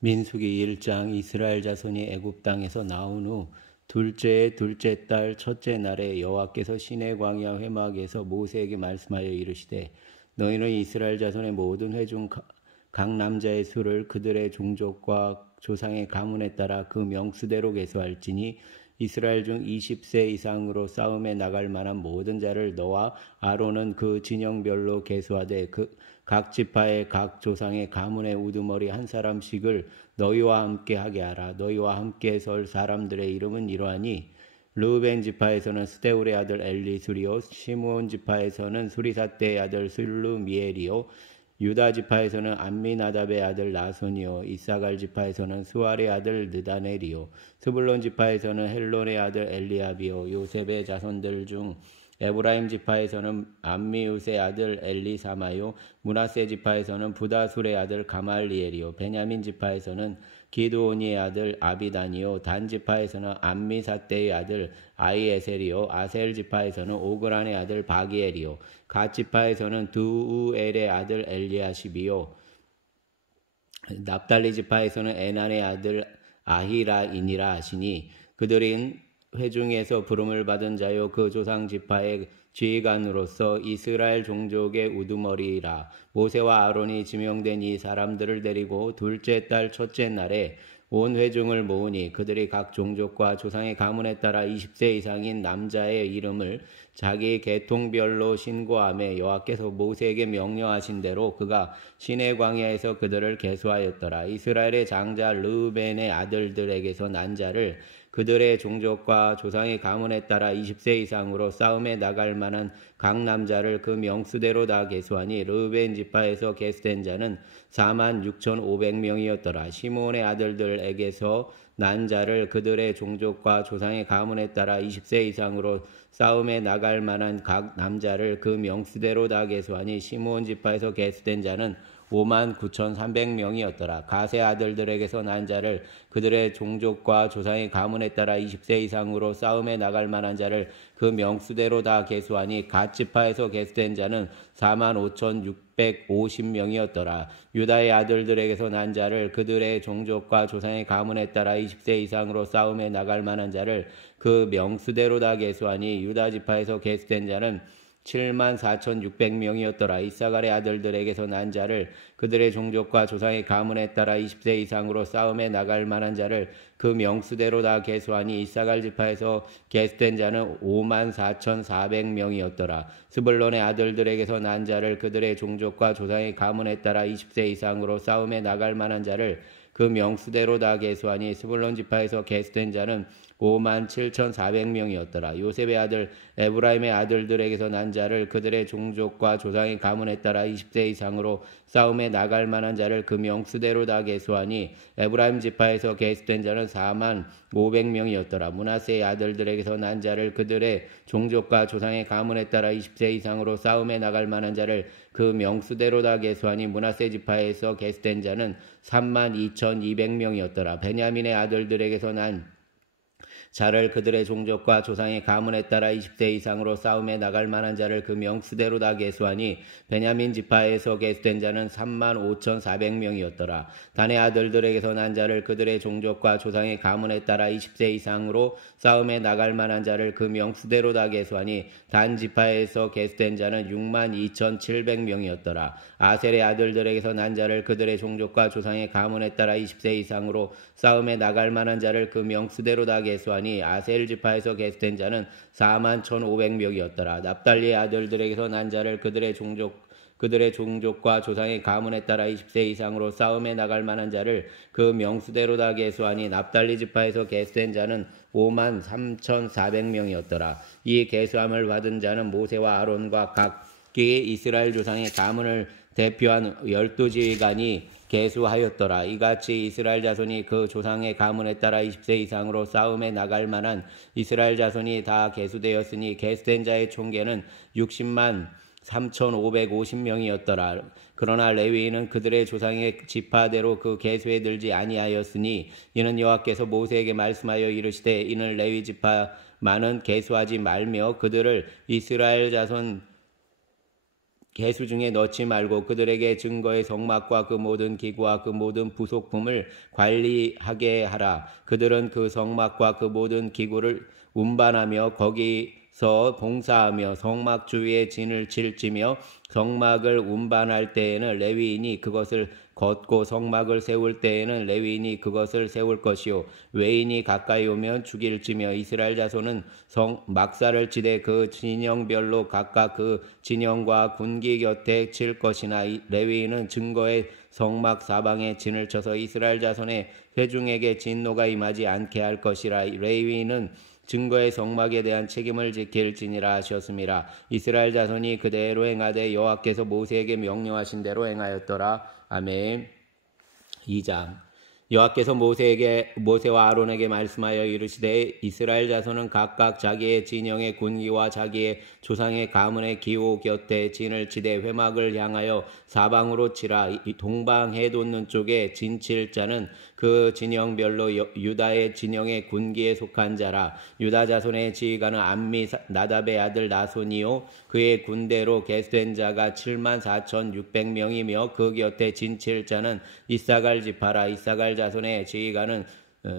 민수기 1장. 이스라엘 자손이 애굽 땅에서 나온 후 둘째 달 첫째 날에 여호와께서 시내 광야 회막에서 모세에게 말씀하여 이르시되 너희는 이스라엘 자손의 모든 회중 각 남자의 수를 그들의 종족과 조상의 가문에 따라 그 명수대로 계수할지니 이스라엘 중 20세 이상으로 싸움에 나갈 만한 모든 자를 너와 아론은 그 진영별로 계수하되 각 지파의 각 조상의 가문의 우두머리 한 사람씩을 너희와 함께 하게 하라. 너희와 함께 설 사람들의 이름은 이러하니 르우벤 지파에서는 스데울의 아들 엘리수리오, 시므온 지파에서는 수리사떼의 아들 슬루미엘이요, 유다 지파에서는 암미나답의 아들 나손이요, 이사갈 지파에서는 스왈의 아들 느다넬이요, 스불론 지파에서는 헬론의 아들 엘리압이요, 요셉의 자손들 중 에브라임 지파에서는 암미우스의 아들 엘리사마요, 므낫세 지파에서는 부다술의 아들 가말리엘이요, 베냐민 지파에서는 기드오니의 아들 아비단이요, 단 지파에서는 암미사떼의 아들 아이에셀이요, 아셀 지파에서는 오그란의 아들 바기엘이요, 갓 지파에서는 두우엘의 아들 엘리아십이요, 납달리 지파에서는 에난의 아들 아히라이니라 하시니 그들은 회중에서 부름을 받은 자요 그 조상 지파의 지휘관으로서 이스라엘 종족의 우두머리라. 모세와 아론이 지명된 이 사람들을 데리고 둘째 달 첫째 날에 온 회중을 모으니 그들이 각 종족과 조상의 가문에 따라 20세 이상인 남자의 이름을 자기 계통별로 신고하며 여호와께서 모세에게 명령하신 대로 그가 시내 광야에서 그들을 계수하였더라. 이스라엘의 장자 르우벤의 아들들에게서 난 자를 그들의 종족과 조상의 가문에 따라 20세 이상으로 싸움에 나갈 만한 각 남자를 그 명수대로 다 계수하니 르우벤 지파에서 계수된 자는 46,500명이었더라. 시므온의 아들들에게서 난 자를 그들의 종족과 조상의 가문에 따라 20세 이상으로 싸움에 나갈 만한 각 남자를 그 명수대로 다 계수하니 시므온 지파에서 계수된 자는 59,300명이었더라. 갓의 아들들에게서 난 자를 그들의 종족과 조상의 가문에 따라 20세 이상으로 싸움에 나갈 만한 자를 그 명수대로 다 계수하니 갓 지파에서 계수된 자는 45,650명이었더라. 유다의 아들들에게서 난 자를 그들의 종족과 조상의 가문에 따라 20세 이상으로 싸움에 나갈 만한 자를 그 명수대로 다 계수하니 유다 지파에서 계수된 자는 74,600명이었더라. 이사갈의 아들들에게서 난 자를 그들의 종족과 조상의 가문에 따라 20세 이상으로 싸움에 나갈 만한 자를 그 명수대로 다 계수하니 이사갈 지파에서 계수된 자는 54,400명이었더라. 스불론의 아들들에게서 난 자를 그들의 종족과 조상의 가문에 따라 20세 이상으로 싸움에 나갈 만한 자를 그 명수대로 다 계수하니 스불론 지파에서 계수된 자는 57,400명이었더라. 요셉의 아들 에브라임의 아들들에게서 난 자를 그들의 종족과 조상의 가문에 따라 20세 이상으로 싸움에 나갈 만한 자를 그 명수대로 다 계수하니 에브라임 지파에서 계수된 자는 45,500명이었더라. 므낫세의 아들들에게서 난 자를 그들의 종족과 조상의 가문에 따라 20세 이상으로 싸움에 나갈 만한 자를 그 명수대로 다 계수하니 므낫세 지파에서 계수된 자는 32,200명이었더라. 베냐민의 아들들에게서 난 자를 그들의 종족과 조상의 가문에 따라 20세 이상으로 싸움에 나갈 만한 자를 그 명수대로 다 계수하니 베냐민 지파에서 계수된 자는 35,400명이었더라. 단의 아들들에게서 난 자를 그들의 종족과 조상의 가문에 따라 20세 이상으로 싸움에 나갈 만한 자를 그 명수대로 다 계수하니 단 지파에서 계수된 자는 62,700명이었더라. 아셀의 아들들에게서 난 자를 그들의 종족과 조상의 가문에 따라 20세 이상으로 싸움에 나갈 만한 자를 그 명수대로 다 계수하니 아셀 지파에서 계수된 자는 41,500명이었더라. 납달리의 아들들에게서 난 자를 그들의 종족과 조상의 가문에 따라 20세 이상으로 싸움에 나갈 만한 자를 그 명수대로 다 계수하니 납달리 지파에서 계수된 자는 53,400명이었더라. 이 계수함을 받은 자는 모세와 아론과 각기 이스라엘 조상의 가문을 대표한 12지휘관이 계수하였더라. 이같이 이스라엘 자손이 그 조상의 가문에 따라 20세 이상으로 싸움에 나갈 만한 이스라엘 자손이 다 계수되었으니 계수된 자의 총계는 60만 3,550명이었더라. 그러나 레위인은 그들의 조상의 지파대로 그 계수에 들지 아니하였으니 이는 여호와께서 모세에게 말씀하여 이르시되 이는 레위 지파만은 계수하지 말며 그들을 이스라엘 자손 계수 중에 넣지 말고 그들에게 증거의 성막과 그 모든 기구와 그 모든 부속품을 관리하게 하라. 그들은 그 성막과 그 모든 기구를 운반하며 거기서 봉사하며 성막 주위에 진을 칠지며 성막을 운반할 때에는 레위인이 그것을 걷고 성막을 세울 때에는 레위인이 그것을 세울 것이요 외인이 가까이 오면 죽일지며 이스라엘 자손은 막사를 치되 그 진영별로 각각 그 진영과 군기 곁에 칠 것이나 레위인은 증거의 성막 사방에 진을 쳐서 이스라엘 자손의 회중에게 진노가 임하지 않게 할 것이라. 레위인은 증거의 성막에 대한 책임을 지킬지니라 하셨습니다. 이스라엘 자손이 그대로 행하되 여호와께서 모세에게 명령하신 대로 행하였더라. 아멘. 2장 여호와께서 모세와 아론에게 말씀하여 이르시되 이스라엘 자손은 각각 자기의 진영의 군기와 자기의 조상의 가문의 기호 곁에 진을 치되 회막을 향하여 사방으로 치라. 동방 해돋는 쪽에 진칠 자는 그 진영별로 유다의 진영의 군기에 속한 자라. 유다 자손의 지휘관은 암미 나답의 아들 나손이요 그의 군대로 계수된 자가 74,600명이며 그 곁에 진칠 자는 이사갈 지파라. 이사갈 자손의 지휘관은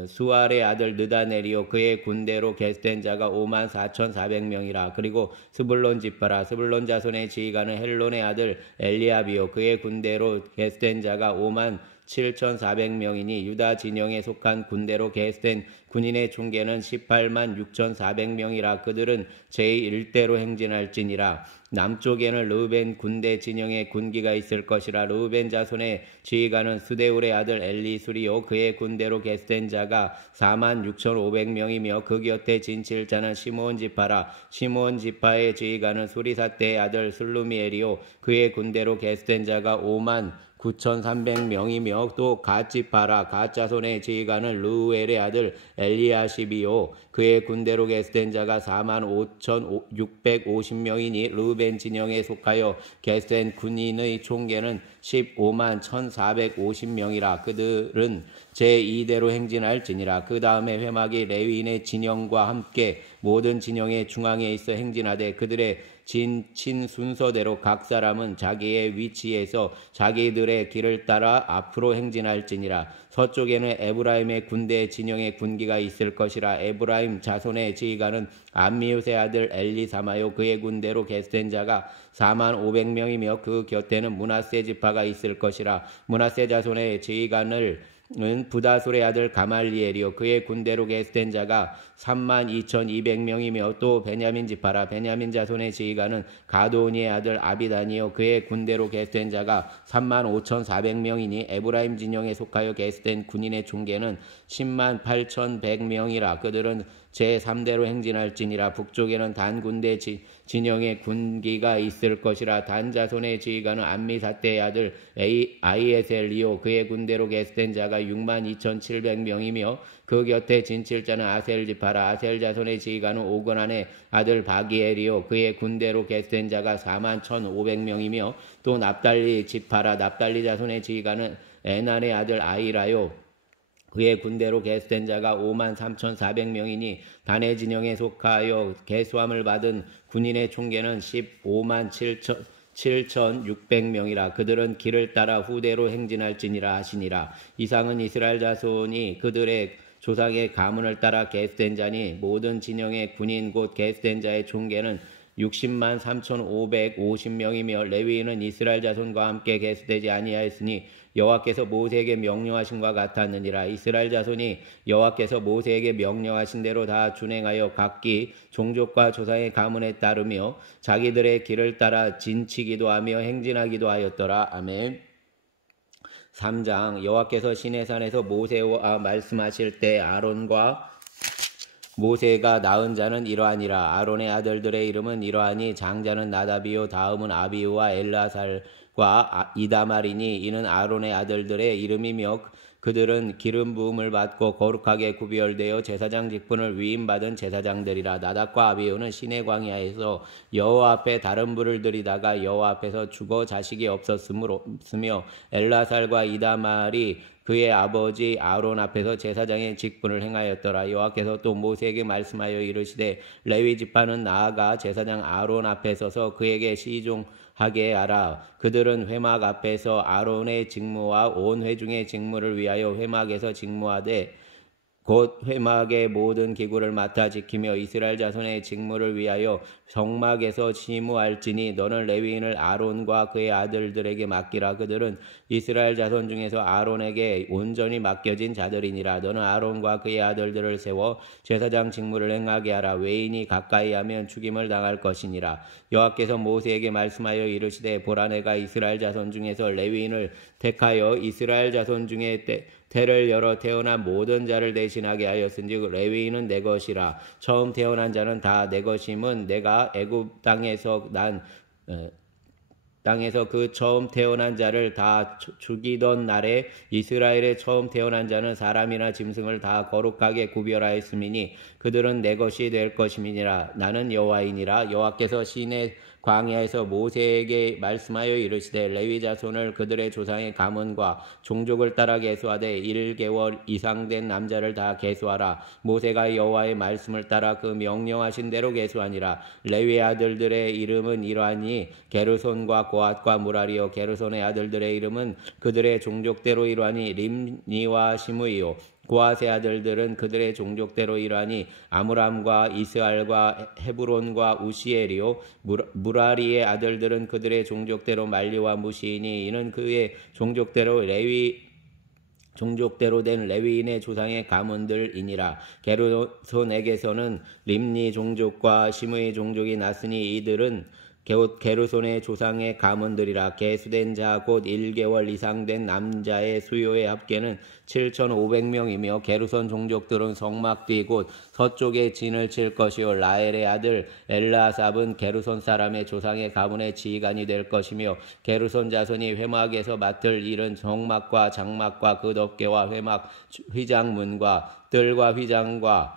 수알의 아들 느다넬이요 그의 군대로 계수된 자가 54,400명이라. 그리고 스불론 지파라. 스불론 자손의 지휘관은 헬론의 아들 엘리압이요 그의 군대로 계수된 자가 57,400명이니 유다 진영에 속한 군대로 계수된 군인의 총계는 186,400명이라. 그들은 제1대로 행진할지니라. 남쪽에는 르우벤 군대 진영의 군기가 있을 것이라. 르우벤 자손의 지휘관은 수데울의 아들 엘리수리요 그의 군대로 계수된 자가 46,500명이며 그 곁에 진칠 자는 시므온 지파라. 시므온 지파의 지휘관은 수리사떼의 아들 슬루미엘이요 그의 군대로 계수된 자가 59,300명이며 또 갓지파라. 갓자손의 지휘관은 르우엘의 아들 엘리아십이요 그의 군대로 계수된 자가 45,650명이니 르우벤 진영에 속하여 계수된 군인의 총계는 151,450명이라. 그들은 제2대로 행진할지니라. 그 다음에 회막이 레위인의 진영과 함께 모든 진영의 중앙에 있어 행진하되 그들의 친 순서대로 각 사람은 자기의 위치에서 자기들의 길을 따라 앞으로 행진할지니라. 서쪽에는 에브라임의 군대 진영의 군기가 있을 것이라. 에브라임 자손의 지휘관은 암미웃의 아들 엘리사마요 그의 군대로 계수된 자가 45,000명이며 그 곁에는 므낫세 지파가 있을 것이라. 므낫세 자손의 지휘관을 부다술의 아들 가말리엘이요 그의 군대로 계수된 자가 32,200명이며 또 베냐민 지파라. 베냐민 자손의 지휘관은 가도니의 아들 아비단이요 그의 군대로 계수된 자가 35,400명이니 에브라임 진영에 속하여 계수된 군인의 총계는 108,100명이라. 그들은 제3대로 행진할지니라. 북쪽에는 단 군대 진영의 군기가 있을 것이라. 단 자손의 지휘관은 암미사떼의 아들 아이에셀리요 그의 군대로 계수된 자가 62,700명이며 그 곁에 진칠 자는 아셀 지파라. 아셀 자손의 지휘관은 오건안의 아들 바기엘이요 그의 군대로 계수된 자가 41,500명이며 또 납달리 지파라. 납달리 자손의 지휘관은 에난의 아들 아이라요 그의 군대로 계수된 자가 53,400명이니 단의 진영에 속하여 계수함을 받은 군인의 총계는 157,600명이라. 그들은 길을 따라 후대로 행진할지니라 하시니라. 이상은 이스라엘 자손이 그들의 조상의 가문을 따라 계수된 자니 모든 진영의 군인 곧 계수된 자의 총계는 603,550명이며 레위인은 이스라엘 자손과 함께 계수되지 아니하였으니 여호와께서 모세에게 명령하신 것 같았느니라. 이스라엘 자손이 여호와께서 모세에게 명령하신 대로 다 준행하여 각기 종족과 조상의 가문에 따르며 자기들의 길을 따라 진치기도 하며 행진하기도 하였더라. 아멘. 3장 여호와께서 시내산에서 모세와 말씀하실 때 아론과 모세가 낳은 자는 이러하니라. 아론의 아들들의 이름은 이러하니 장자는 나답이요 다음은 아비우와 엘라살과 이다말이니 이는 아론의 아들들의 이름이며 그들은 기름 부음을 받고 거룩하게 구별되어 제사장 직분을 위임받은 제사장들이라. 나답과 아비우는 시내 광야에서 여호와 앞에 다른 불을 들이다가 여호와 앞에서 죽어 자식이 없었으며 엘라살과 이다말이 그의 아버지 아론 앞에서 제사장의 직분을 행하였더라. 여호와께서 또 모세에게 말씀하여 이르시되 레위 지파는 나아가 제사장 아론 앞에 서서 그에게 시종 하게 하라. 그들은 회막 앞에서 아론의 직무와 온 회중의 직무를 위하여 회막에서 직무하되 곧 회막의 모든 기구를 맡아 지키며 이스라엘 자손의 직무를 위하여 성막에서 시무할지니 너는 레위인을 아론과 그의 아들들에게 맡기라. 그들은 이스라엘 자손 중에서 아론에게 온전히 맡겨진 자들이니라. 너는 아론과 그의 아들들을 세워 제사장 직무를 행하게 하라. 외인이 가까이 하면 죽임을 당할 것이니라. 여호와께서 모세에게 말씀하여 이르시되 보라 내가 이스라엘 자손 중에서 레위인을 택하여 이스라엘 자손 중에 태를 열어 태어난 모든 자를 대신하게 하였은즉 레위인은 내 것이라. 처음 태어난 자는 다 내 것임은 내가 애굽 땅에서 땅에서 그 처음 태어난 자를 다 죽이던 날에 이스라엘의 처음 태어난 자는 사람이나 짐승을 다 거룩하게 구별하였음이니 그들은 내 것이 될 것임이니라. 나는 여호와이니라. 여호와께서 시내 광야에서 모세에게 말씀하여 이르시되 레위 자손을 그들의 조상의 가문과 종족을 따라 계수하되 1개월 이상 된 남자를 다 계수하라. 모세가 여호와의 말씀을 따라 그 명령하신 대로 계수하니라. 레위 아들들의 이름은 이러하니 게르손과 고핫과 무라리요. 게르손의 아들들의 이름은 그들의 종족대로 이러하니 림니와 시므이요. 고핫의 아들들은 그들의 종족대로 이러하니 아므람과 이스알과 헤브론과 우시엘이요. 무라리의 아들들은 그들의 종족대로 말리와 무시이니 이는 그의 종족대로 된 레위인의 조상의 가문들이니라. 게르손에게서는 림니 종족과 시므이 종족이 났으니 이들은 게르손의 조상의 가문들이라. 계수된 자 곧 1개월 이상 된 남자의 수요의 합계는 7,500명이며 게르손 종족들은 성막 뒤 곧 서쪽에 진을 칠 것이요. 라엘의 아들 엘라삽은 게르손 사람의 조상의 가문의 지휘관이 될 것이며 게르손 자손이 회막에서 맡을 일은 성막과 장막과 그 덮개와 회막 휘장문과 뜰과 휘장과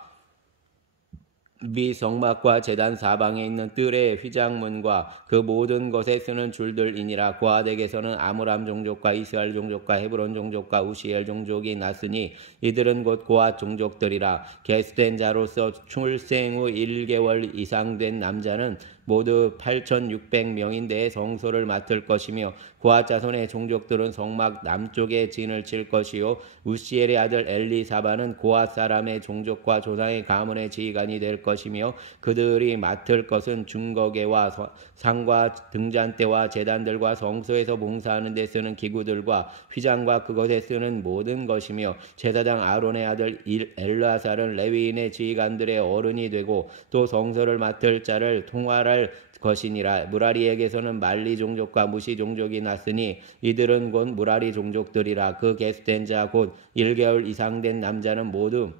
미 성막과 제단 사방에 있는 뜰의 휘장문과 그 모든 것에 쓰는 줄들이니라. 고핫에게서는 아므람 종족과 이스라엘 종족과 헤브론 종족과 우시엘 종족이 났으니 이들은 곧 고핫 종족들이라. 계수된 자로서 출생 후 1개월 이상 된 남자는 모두 8,600명인데 성소를 맡을 것이며 고핫 자손의 종족들은 성막 남쪽에 진을 칠 것이요. 우시엘의 아들 엘리사바는 고핫 사람의 종족과 조상의 가문의 지휘관이 될 것이며 그들이 맡을 것은 증거계와 상과 등잔대와 제단들과 성소에서 봉사하는 데 쓰는 기구들과 휘장과 그것에 쓰는 모든 것이며 제사장 아론의 아들 엘르아살은 레위인의 지휘관들의 어른이 되고 또 성소를 맡을 자를 통할할 것이니라. 무라리에게서는 말리 종족과 무시 종족이 났으니 이들은 곧 무라리 종족들이라. 그 계수된 자 곧 1개월 이상 된 남자는 모두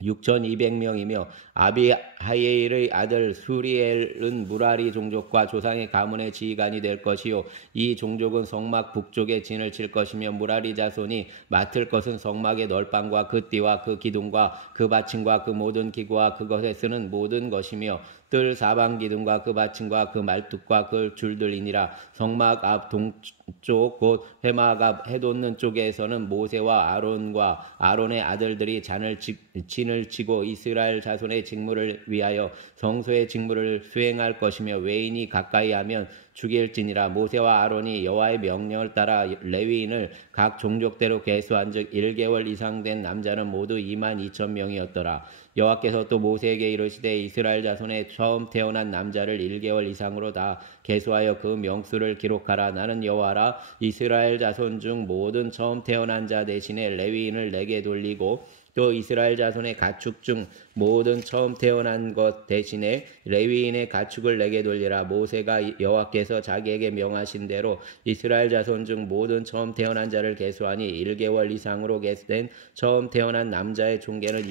6,200명이며 아비하일의 아들 수리엘은 무라리 종족과 조상의 가문의 지휘관이 될 것이요. 이 종족은 성막 북쪽에 진을 칠 것이며 무라리 자손이 맡을 것은 성막의 널방과 그 띠와 그 기둥과 그 받침과 그 모든 기구와 그것에 쓰는 모든 것이며 뜰 사방 기둥과 그 받침과 그 말뚝과 그 줄들이니라. 성막 앞 동쪽 곧 회막 앞 해돋는 쪽에서는 모세와 아론과 아론의 아들들이 진을 치고 이스라엘 자손의 직무를 위하여 성소의 직무를 수행할 것이며 외인이 가까이 하면 죽일지니라. 모세와 아론이 여호와의 명령을 따라 레위인을 각 종족대로 계수한즉 1개월 이상 된 남자는 모두 22,000명이었더라. 여호와께서 또 모세에게 이르시되 이스라엘 자손의 처음 태어난 남자를 1개월 이상으로 다 계수하여 그 명수를 기록하라. 나는 여호와라. 이스라엘 자손 중 모든 처음 태어난 자 대신에 레위인을 내게 돌리고 또 이스라엘 자손의 가축 중 모든 처음 태어난 것 대신에 레위인의 가축을 내게 돌리라. 모세가 여호와께서 자기에게 명하신 대로 이스라엘 자손 중 모든 처음 태어난 자를 계수하니 1개월 이상으로 계수된 처음 태어난 남자의 총계는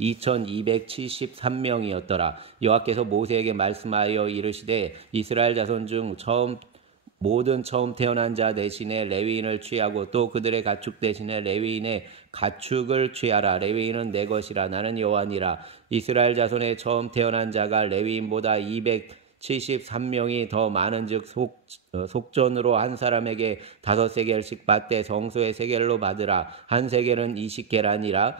22,273명이었더라. 여호와께서 모세에게 말씀하여 이르시되 이스라엘 자손 중 모든 처음 태어난 자 대신에 레위인을 취하고 또 그들의 가축 대신에 레위인의 가축을 취하라. 레위인은 내 것이라. 나는 여호와니라. 이스라엘 자손의 처음 태어난 자가 레위인보다 273명이 더 많은즉 속전으로 한 사람에게 5세겔씩 받되 성소의 세겔로 받으라. 한 세겔은 20게라니라.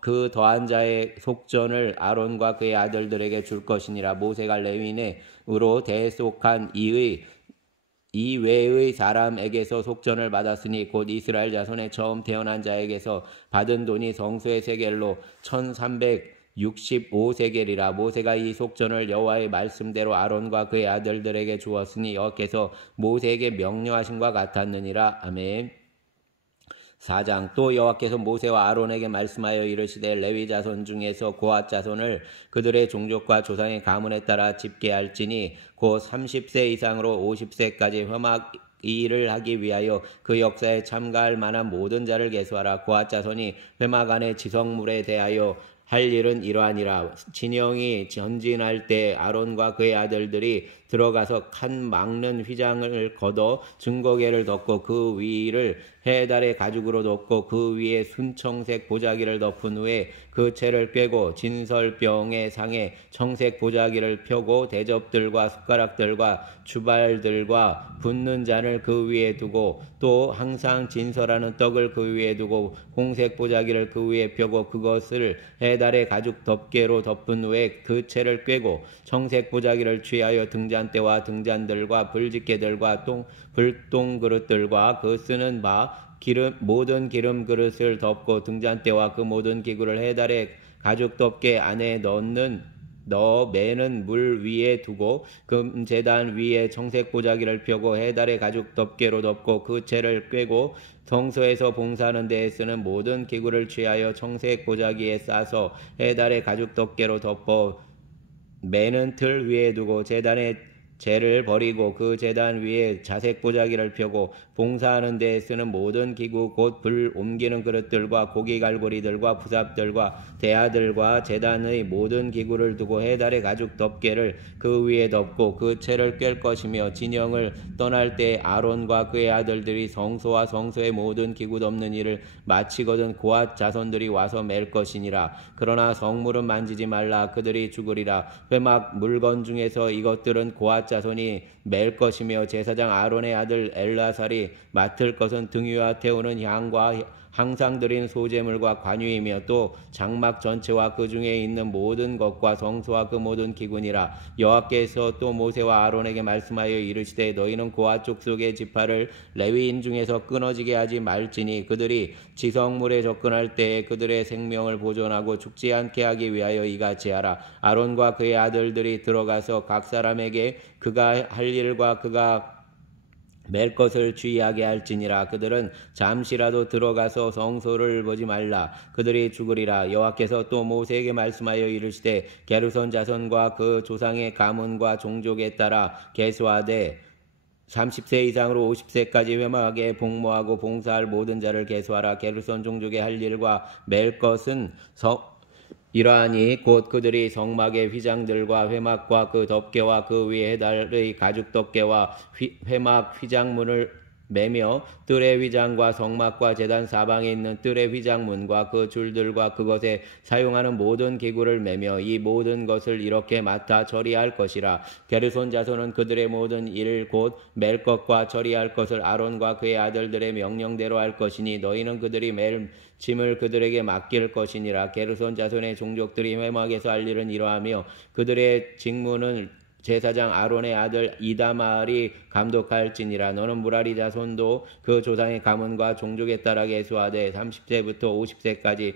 그 더한 자의 속전을 아론과 그의 아들들에게 줄 것이니라. 모세가 레위인으로 대속한 이 외의 사람에게서 속전을 받았으니 곧 이스라엘 자손의 처음 태어난 자에게서 받은 돈이 성소의 세겔로 1365세겔이라. 모세가 이 속전을 여호와의 말씀대로 아론과 그의 아들들에게 주었으니 여호와께서 모세에게 명령하신과 같았느니라. 아멘. 4장. 또 여호와께서 모세와 아론에게 말씀하여 이르시되 레위 자손 중에서 고핫 자손을 그들의 종족과 조상의 가문에 따라 집계할지니 곧 30세 이상으로 50세까지 회막 일을 하기 위하여 그 역사에 참가할 만한 모든 자를 계수하라. 고핫 자손이 회막 안의 지성물에 대하여 할 일은 이러하니라. 진영이 전진할 때 아론과 그의 아들들이 들어가서 칸 막는 휘장을 걷어 증거계를 덮고 그 위를 해달의 가죽으로 덮고 그 위에 순청색 보자기를 덮은 후에 그 채를 꿰고 진설병의 상에 청색 보자기를 펴고 대접들과 숟가락들과 주발들과 붓는 잔을 그 위에 두고 또 항상 진설하는 떡을 그 위에 두고 홍색 보자기를 그 위에 펴고 그것을 해달의 가죽 덮개로 덮은 후에 그 채를 꿰고 청색 보자기를 취하여 등잔대와 등잔들과 불집게들과 불똥 그릇들과 그 쓰는 바 모든 기름 그릇을 덮고 등잔대와 그 모든 기구를 해달의 가죽 덮개 안에 넣어 매는 물 위에 두고 금 제단 위에 청색 보자기를 펴고 해달의 가죽 덮개로 덮고 그 채를 꿰고 성소에서 봉사하는 데에 쓰는 모든 기구를 취하여 청색 보자기에 싸서 해달의 가죽 덮개로 덮어 매는 틀 위에 두고 제단의 재를 버리고 그 제단 위에 자색 보자기를 펴고 봉사하는 데에 쓰는 모든 기구 곧 불 옮기는 그릇들과 고기 갈고리들과 부삽들과 대야들과 제단의 모든 기구를 두고 해달의 가죽 덮개를 그 위에 덮고 그 채를 꿰 것이며 진영을 떠날 때 아론과 그의 아들들이 성소와 성소의 모든 기구 덮는 일을 마치거든 고핫 자손들이 와서 맬 것이니라. 그러나 성물은 만지지 말라. 그들이 죽으리라. 회막 물건 중에서 이것들은 고핫 자손이 맬 것이며 제사장 아론의 아들 엘라살이 맡을 것은 등유와 태우는 향과 항상 드린 소제물과 관유이며 또 장막 전체와 그 중에 있는 모든 것과 성소와 그 모든 기구니라. 여호와께서 또 모세와 아론에게 말씀하여 이르시되 너희는 고핫 족속의 지파를 레위인 중에서 끊어지게 하지 말지니 그들이 지성물에 접근할 때에 그들의 생명을 보존하고 죽지 않게 하기 위하여 이같이 하라. 아론과 그의 아들들이 들어가서 각 사람에게 그가 할 일과 그가 맬 것을 주의하게 할지니라. 그들은 잠시라도 들어가서 성소를 보지 말라. 그들이 죽으리라. 여호와께서 또 모세에게 말씀하여 이르시되 게르손 자손과 그 조상의 가문과 종족에 따라 계수하되 30세 이상으로 50세까지 회막에 복무하고 봉사할 모든 자를 계수하라. 게르손 종족의 할 일과 맬 것은 이러하니 곧 그들이 성막의 휘장들과 회막과 그 덮개와 그 위에 해달의 가죽 덮개와 회막 휘장문을 매며 뜰의 휘장과 성막과 제단 사방에 있는 뜰의 휘장문과 그 줄들과 그것에 사용하는 모든 기구를 매며 이 모든 것을 이렇게 맡아 처리할 것이라. 게르손 자손은 그들의 모든 일 곧 맬 것과 처리할 것을 아론과 그의 아들들의 명령대로 할 것이니 너희는 그들이 맬 짐을 그들에게 맡길 것이니라. 게르손 자손의 종족들이 회막에서 할 일은 이러하며 그들의 직무는 제사장 아론의 아들 이다말이 감독할지니라. 너는 무라리 자손도 그 조상의 가문과 종족에 따라 계수하되 30세부터 50세까지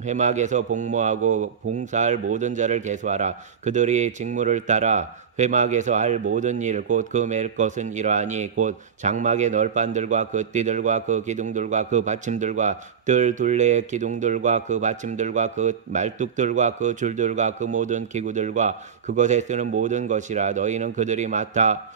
회막에서 복무하고 봉사할 모든 자를 계수하라. 그들이 직무를 따라 회막에서 할 모든 일 곧 그 맬 것은 이러하니 곧 장막의 널판들과 그 띠들과 그 기둥들과 그 받침들과 뜰 둘레의 기둥들과 그 받침들과 그 말뚝들과 그 줄들과 그 모든 기구들과 그것에 쓰는 모든 것이라. 너희는 그들이 맡아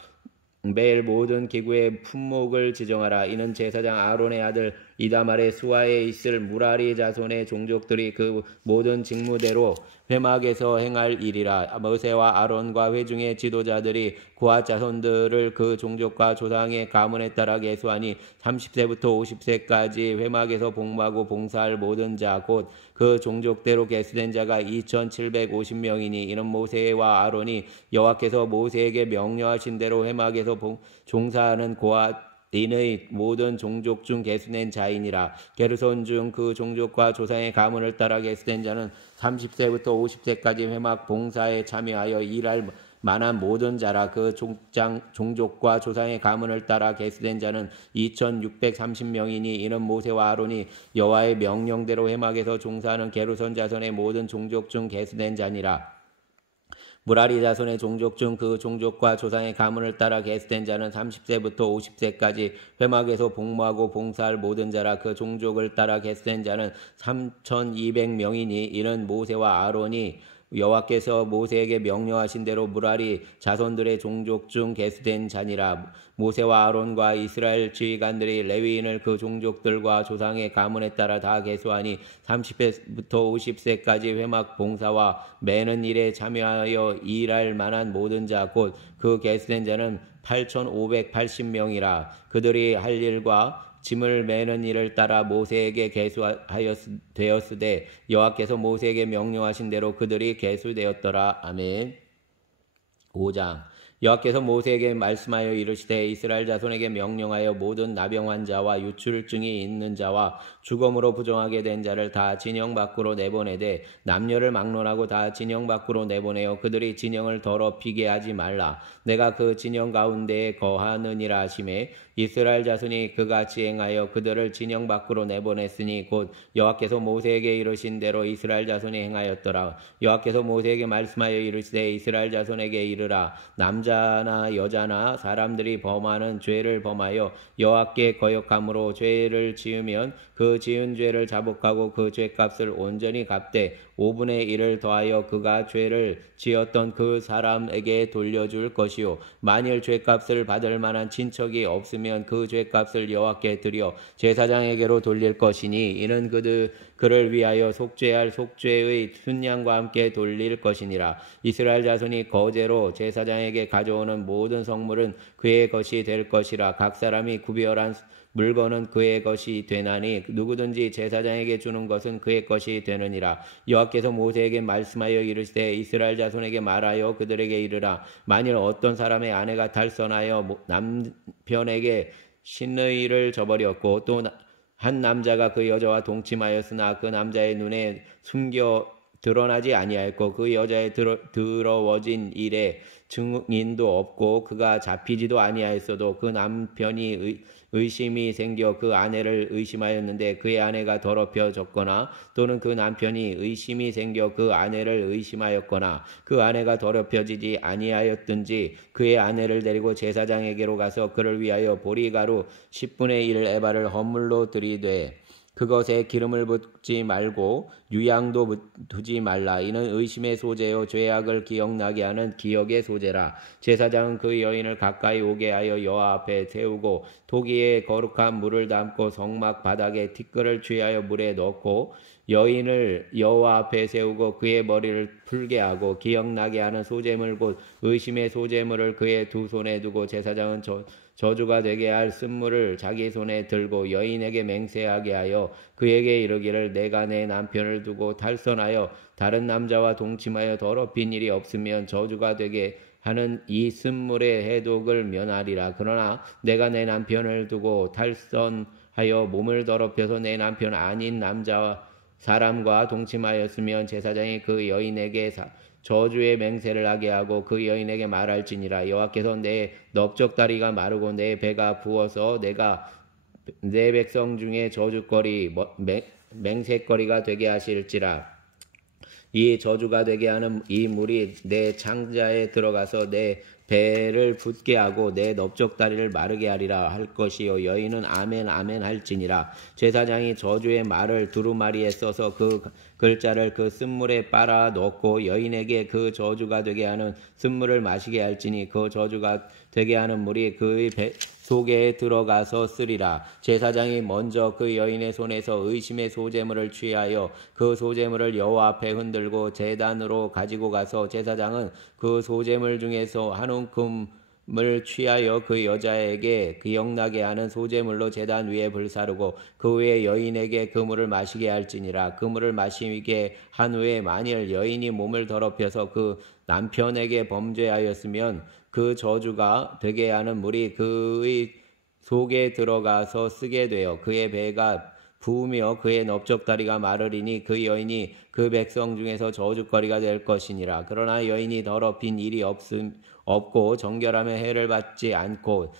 매일 모든 기구의 품목을 지정하라. 이는 제사장 아론의 아들 이다말의 수하에 있을 무라리 자손의 종족들이 그 모든 직무대로 회막에서 행할 일이라. 모세와 아론과 회중의 지도자들이 고핫 자손들을 그 종족과 조상의 가문에 따라 계수하니 30세부터 50세까지 회막에서 복무하고 봉사할 모든 자 곧 그 종족대로 계수된 자가 2750명이니 이는 모세와 아론이 여호와께서 모세에게 명령하신 대로 회막에서 종사하는 고핫 인의 모든 종족 중 계수된 자이니라. 게르손 중 그 종족과 조상의 가문을 따라 계수된 자는 30세부터 50세까지 회막 봉사에 참여하여 일할 만한 모든 자라. 그 종족과 조상의 가문을 따라 계수된 자는 2630명이니 이는 모세와 아론이 여호와의 명령대로 회막에서 종사하는 게르손 자손의 모든 종족 중 계수된 자니라. 무라리 자손의 종족 중 그 종족과 조상의 가문을 따라 계수된 자는 30세부터 50세까지 회막에서 복무하고 봉사할 모든 자라. 그 종족을 따라 계수된 자는 3200명이니 이는 모세와 아론이 여호와께서 모세에게 명령하신 대로 무라리 자손들의 종족 중 계수된 자니라. 모세와 아론과 이스라엘 지휘관들이 레위인을 그 종족들과 조상의 가문에 따라 다 계수하니 30세부터 50세까지 회막 봉사와 매는 일에 참여하여 일할 만한 모든 자 곧 그 계수된 자는 8580명이라. 그들이 할 일과 짐을 매는 일을 따라 모세에게 계수되었으되 여호와께서 모세에게 명령하신 대로 그들이 계수되었더라. 아멘. 5장. 여호와께서 모세에게 말씀하여 이르시되 이스라엘 자손에게 명령하여 모든 나병 자와 유출증이 있는 자와 죽음으로 부정하게 된 자를 다 진영 밖으로 내보내되 남녀를 막론하고 다 진영 밖으로 내보내어 그들이 진영을 더럽히게 하지 말라. 내가 그 진영 가운데에 거하느니라 하시매 이스라엘 자손이 그같이 행하여 그들을 진영 밖으로 내보냈으니 곧 여호와께서 모세에게 이르신 대로 이스라엘 자손이 행하였더라. 여호와께서 모세에게 말씀하여 이르시되 이스라엘 자손에게 이르라. 남자나 여자나 사람들이 범하는 죄를 범하여 여호와께 거역함으로 죄를 지으면 그 지은 죄를 자복하고 그 죄값을 온전히 갚되 5분의 1을 더하여 그가 죄를 지었던 그 사람에게 돌려줄 것이요 만일 죄값을 받을 만한 친척이 없으면 그 죄값을 여호와께 드려 제사장에게로 돌릴 것이니 이는 그를 위하여 속죄할 속죄의 순양과 함께 돌릴 것이니라. 이스라엘 자손이 거제로 제사장에게 가져오는 모든 성물은 그의 것이 될 것이라. 각 사람이 구별한 물건은 그의 것이 되나니 누구든지 제사장에게 주는 것은 그의 것이 되느니라. 여호와께서 모세에게 말씀하여 이르시되 이스라엘 자손에게 말하여 그들에게 이르라. 만일 어떤 사람의 아내가 탈선하여 남편에게 신의를 저버렸고 또 한 남자가 그 여자와 동침하였으나 그 남자의 눈에 숨겨 드러나지 아니하였고 그 여자의 더러워진 일에 증인도 없고 그가 잡히지도 아니하였어도 그 남편이 의심이 생겨 그 아내를 의심하였는데 그의 아내가 더럽혀졌거나 또는 그 남편이 의심이 생겨 그 아내를 의심하였거나 그 아내가 더럽혀지지 아니하였든지 그의 아내를 데리고 제사장에게로 가서 그를 위하여 보리가루 10분의 1 에바를 헌물로 드리되 그것에 기름을 붓지 말고 유향도 두지 말라. 이는 의심의 소재요 죄악을 기억나게 하는 기억의 소재라. 제사장은 그 여인을 가까이 오게 하여 여호와 앞에 세우고 토기에 거룩한 물을 담고 성막 바닥에 티끌을 취하여 물에 넣고 여인을 여호와 앞에 세우고 그의 머리를 풀게 하고 기억나게 하는 소재물 곧 의심의 소재물을 그의 두 손에 두고 제사장은 저주가 되게 할 쓴물을 자기 손에 들고 여인에게 맹세하게 하여 그에게 이르기를 내가 내 남편을 두고 탈선하여 다른 남자와 동침하여 더럽힌 일이 없으면 저주가 되게 하는 이 쓴물의 해독을 면하리라. 그러나 내가 내 남편을 두고 탈선하여 몸을 더럽혀서 내 남편 아닌 남자와 사람과 동침하였으면 제사장이 그 여인에게 저주의 맹세를 하게 하고 그 여인에게 말할지니라. 여호와께서 내 넓적다리가 마르고 내 배가 부어서 내가 내 백성 중에 저주거리 맹세거리가 되게 하실지라. 이 저주가 되게 하는 이 물이 내 창자에 들어가서 내 배를 붓게 하고 내 넓적다리를 마르게 하리라 할 것이요 여인은 아멘 아멘 할지니라. 제사장이 저주의 말을 두루마리에 써서 그 글자를 그 쓴물에 빨아 넣고 여인에게 그 저주가 되게 하는 쓴물을 마시게 할지니 그 저주가 되게 하는 물이 그의 배 속에 들어가서 쓰리라. 제사장이 먼저 그 여인의 손에서 의심의 소재물을 취하여 그 소재물을 여호와 앞에 흔들고 제단으로 가지고 가서 제사장은 그 소재물 중에서 한 움큼을 취하여 그 여자에게 기억나게 하는 소재물로 제단 위에 불사르고 그 후에 여인에게 그 물을 마시게 할지니라. 그 물을 마시게 한 후에 만일 여인이 몸을 더럽혀서 그 남편에게 범죄하였으면 그 저주가 되게 하는 물이 그의 속에 들어가서 쓰게 되어 그의 배가 부으며 그의 넓적다리가 마르리니 그 여인이 그 백성 중에서 저주거리가 될 것이니라. 그러나 여인이 더럽힌 일이 없고 정결하며 해를 받지 않고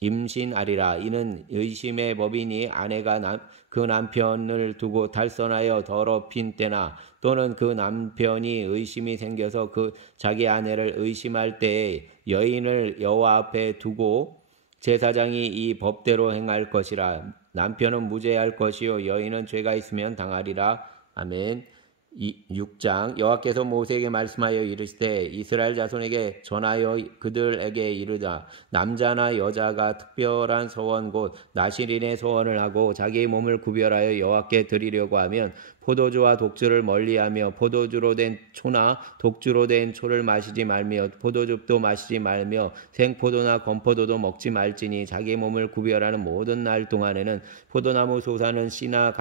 임신하리라. 이는 의심의 법이니 아내가 그 남편을 두고 탈선하여 더럽힌 때나 또는 그 남편이 의심이 생겨서 자기 아내를 의심할 때에 여인을 여호와 앞에 두고 제사장이 이 법대로 행할 것이라. 남편은 무죄할 것이요 여인은 죄가 있으면 당하리라. 아멘. 6장 여호와께서 모세에게 말씀하여 이르시되 이스라엘 자손에게 전하여 그들에게 이르다. 남자나 여자가 특별한 소원 곧 나실인의 소원을 하고 자기의 몸을 구별하여 여호와께 드리려고 하면 포도주와 독주를 멀리하며 포도주로 된 초나 독주로 된 초를 마시지 말며 포도즙도 마시지 말며 생포도나 건포도도 먹지 말지니 자기 몸을 구별하는 모든 날 동안에는 포도나무 솟아는 씨나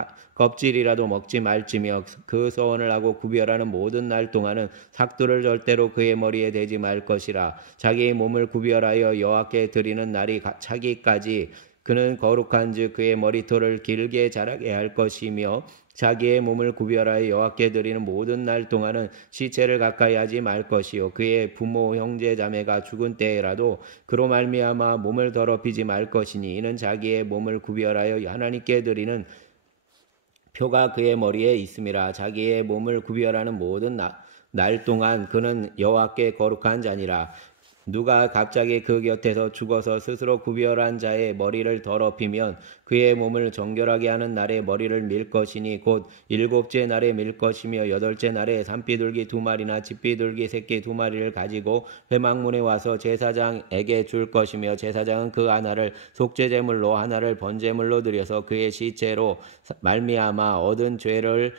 껍질이라도 먹지 말지며 그 소원을 하고 구별하는 모든 날 동안은 삭도를 절대로 그의 머리에 대지 말 것이라. 자기의 몸을 구별하여 여호와께 드리는 날이 차기까지 그는 거룩한즉 그의 머리털을 길게 자라게 할 것이며 자기의 몸을 구별하여 여호와께 드리는 모든 날 동안은 시체를 가까이 하지 말 것이요 그의 부모 형제 자매가 죽은 때에라도 그로 말미암아 몸을 더럽히지 말 것이니 이는 자기의 몸을 구별하여 하나님께 드리는 표가 그의 머리에 있음이라. 자기의 몸을 구별하는 모든 날 동안 그는 여호와께 거룩한 자니라. 누가 갑자기 그 곁에서 죽어서 스스로 구별한 자의 머리를 더럽히면 그의 몸을 정결하게 하는 날에 머리를 밀 것이니 곧 7째 날에 밀 것이며 8째 날에 산비둘기 2마리나 집비둘기 새끼 2마리를 가지고 회막문에 와서 제사장에게 줄 것이며 제사장은 그 하나를 속죄제물로 하나를 번제물로 드려서 그의 시체로 말미암아 얻은 죄를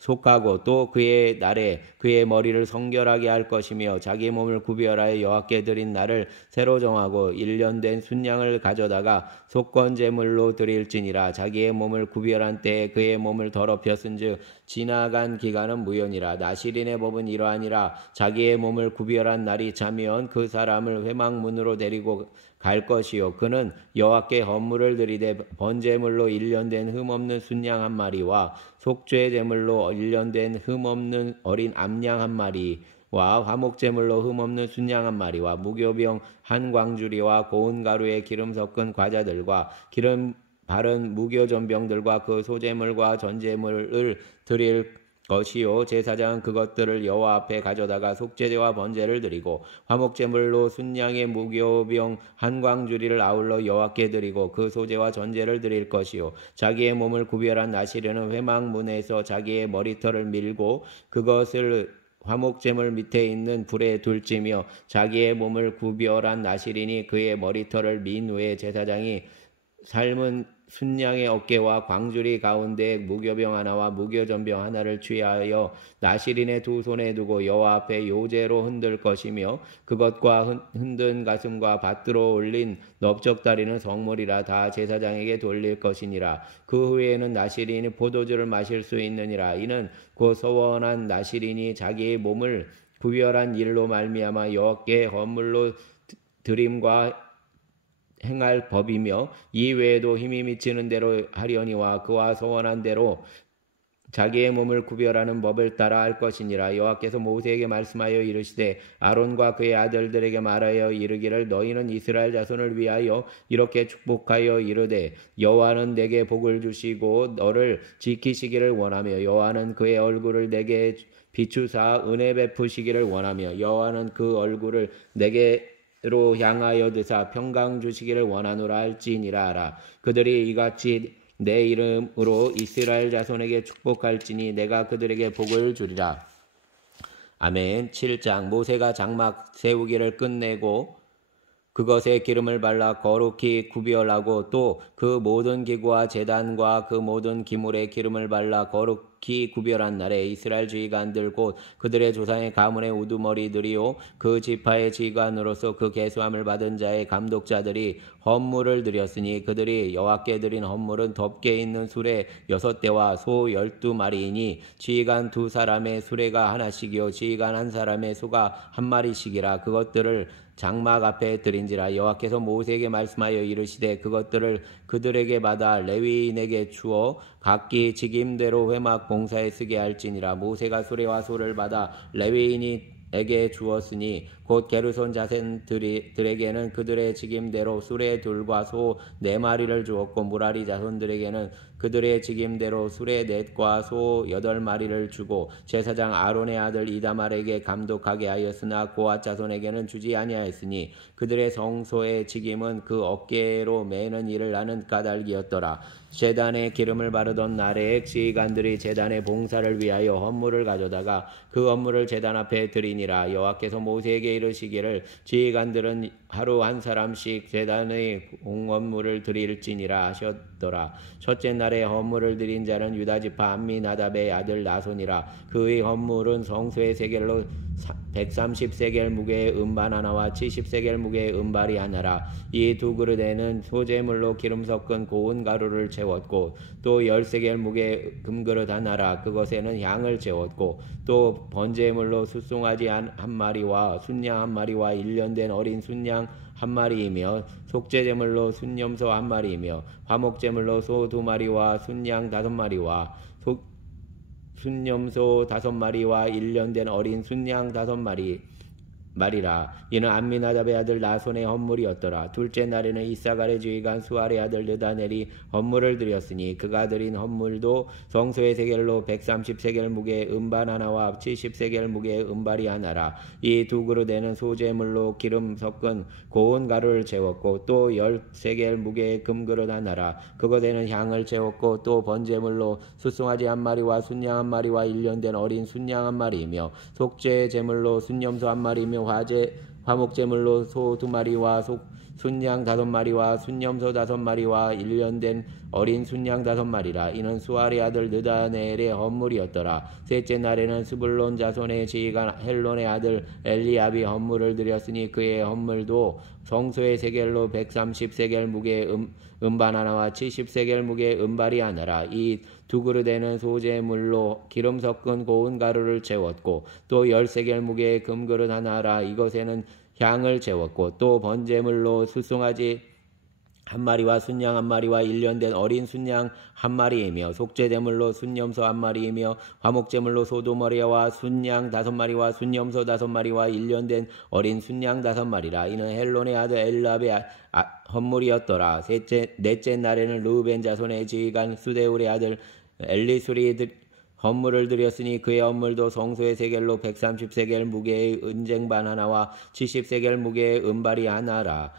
속하고 또 그의 날에 그의 머리를 성결하게 할 것이며 자기 몸을 구별하여 여호와께 드린 날을 새로 정하고 1년 된 순양을 가져다가 속건제물로 드릴지니라. 자기의 몸을 구별한 때에 그의 몸을 더럽혔은즉 지나간 기간은 무효니라. 나실인의 법은 이러하니라. 자기의 몸을 구별한 날이 차면 그 사람을 회막문으로 데리고 갈 것이요 그는 여호와께 헌물을 드리되 번제물로 1년 된 흠없는 순양 한 마리와 속죄 제물로 1년 된 흠없는 어린 암양 한 마리와 화목제물로 흠없는 순양 한 마리와 무교병 한 광주리와 고운 가루에 기름 섞은 과자들과 기름 바른 무교전병들과 그 소제물과 전제물을 드릴 것이요 제사장은 그것들을 여호와 앞에 가져다가 속죄제와 번제를 드리고 화목제물로 순양의 무교병 한 광주리를 아울러 여호와께 드리고 그 소제와 전제를 드릴 것이요 자기의 몸을 구별한 나시려는 회막문에서 자기의 머리털을 밀고 그것을 화목제물 밑에 있는 불에 둘지며 자기의 몸을 구별한 나실이니 그의 머리털을 민 후에 제사장이 삶은 순양의 어깨와 광주리 가운데 무교병 하나와 무교전병 하나를 취하여 나실인의 두 손에 두고 여호와 앞에 요제로 흔들 것이며 그것과 흔든 가슴과 밭으로 올린 넓적다리는 성물이라 다 제사장에게 돌릴 것이니라. 그 후에는 나실인이 포도주를 마실 수 있느니라. 이는 곧 서원한 나실인이 자기의 몸을 구별한 일로 말미암아 여호와께 헌물로 드림과 행할 법이며 이 외에도 힘이 미치는 대로 하려니와 그와 소원한 대로 자기의 몸을 구별하는 법을 따라 할 것이니라. 여호와께서 모세에게 말씀하여 이르시되 아론과 그의 아들들에게 말하여 이르기를 너희는 이스라엘 자손을 위하여 이렇게 축복하여 이르되 여호와는 내게 복을 주시고 너를 지키시기를 원하며 여호와는 그의 얼굴을 내게 비추사 은혜 베푸시기를 원하며 여호와는 그 얼굴을 내게로 향하여 드사 평강 주시기를 원하노라 할지니라 하라. 그들이 이같이 내 이름으로 이스라엘 자손에게 축복할지니 내가 그들에게 복을 주리라. 아멘. 7장 모세가 장막 세우기를 끝내고 그것에 기름을 발라 거룩히 구별하고 또 그 모든 기구와 제단과 그 모든 기물에 기름을 발라 거룩히 구별한 날에 이스라엘 지휘관들 곧 그들의 조상의 가문의 우두머리들이요 그 지파의 지휘관으로서 그 계수함을 받은 자의 감독자들이 헌물을 드렸으니 그들이 여호와께 드린 헌물은 덮개 있는 수레 6대와 소 12마리이니 지휘관 2사람의 수레가 하나씩이요 지휘관 1사람의 소가 1마리씩이라. 그것들을 장막 앞에 드린지라. 여호와께서 모세에게 말씀하여 이르시되 그것들을 그들에게 받아 레위인에게 주어 각기 직임대로 회막 봉사에 쓰게 할지니라. 모세가 수레와 소를 받아 레위인에게 주었으니 곧 게르손 자손들에게는 그들의 직임대로 수레 둘과 소 4마리를 주었고 무라리 자손들에게는 그들의 직임대로 수레 4과 소 8마리를 주고 제사장 아론의 아들 이다말에게 감독하게 하였으나 고앗 자손에게는 주지 아니하였으니 그들의 성소의 직임은 그 어깨로 매는 일을 하는 까닭이었더라. 제단에 기름을 바르던 날에 지휘관들이 제단의 봉사를 위하여 헌물을 가져다가 그 헌물을 제단 앞에 드리니라. 여호와께서 모세에게 이르시기를 지휘관들은 하루 한 사람씩 제단의 공헌물을 드릴지니라 하셨더라. 첫째 날에 헌물을 드린 자는 유다지파 암미나답의 아들 나손이라. 그의 헌물은 성소의 세겔로 130세겔 무게의 음반 하나와 70세겔 무게의 음발이 하나라. 이 2그릇에는 소재물로 기름 섞은 고운 가루를 채웠고 또 10세겔 무게의 금그릇 하나라. 그것에는 향을 채웠고 또 번제물로 숫송아지 한 마리와 순양 한 마리와 1년 된 어린 순양 한 마리이며 속죄제물로 순염소 한 마리이며 화목제물로 소 2마리와 순양 5마리와 순염소 5마리와 1년 된 어린 순양 5마리라. 이는 암미나답의 아들 나손의 헌물이었더라. 둘째 날에는 이사갈의 지휘관 수알의 아들 느다넬이 헌물을 드렸으니 그가 드린 헌물도 성소의 세겔로 130세겔 무게의 음반 하나와 70세겔 무게의 음발이 하나라. 이 2그릇에는 소재물로 기름 섞은 고운 가루를 채웠고 또 10세겔 무게의 금그릇 하나라. 그것에는 향을 채웠고 또 번제물로 숫송아지 한 마리와 순양 한 마리와 1년 된 어린 순양 한 마리이며 속죄 제물로 순염소 한 마리이며 화목제물로 소 2마리와 순양 5마리와 순염소 5마리와 1년 된 어린 순양 5마리라. 이는 수알의 아들 느다넬의 헌물이었더라. 셋째 날에는 스불론 자손의 지휘관 헬론의 아들 엘리압이 헌물을 드렸으니 그의 헌물도 성소의 세겔로 130세겔 무게의 음반 하나와 70세겔 무게의 음발이 하나라. 이 2그릇에는 소재물로 기름 섞은 고운 가루를 채웠고 또 10세겔 무게의 금그릇 하나라. 이것에는 향을 채웠고 또 번제물로 숫송아지 한 마리와 순양 한 마리와 1년 된 어린 순양 한 마리이며 속죄제물로 순염소 한 마리이며 화목제물로 소 2마리와 순양 5마리와 순염소 5마리와 1년 된 어린 순양 5마리라. 이는 헬론의 아들 엘랍의 헌물이었더라. 넷째 날에는 르우벤 자손의 지휘관 수데울의 아들 엘리술이 헌물을 드렸으니 그의 헌물도 성소의 세겔로 130세겔 무게의 은쟁반 하나와 70세겔 무게의 은발이 하나라.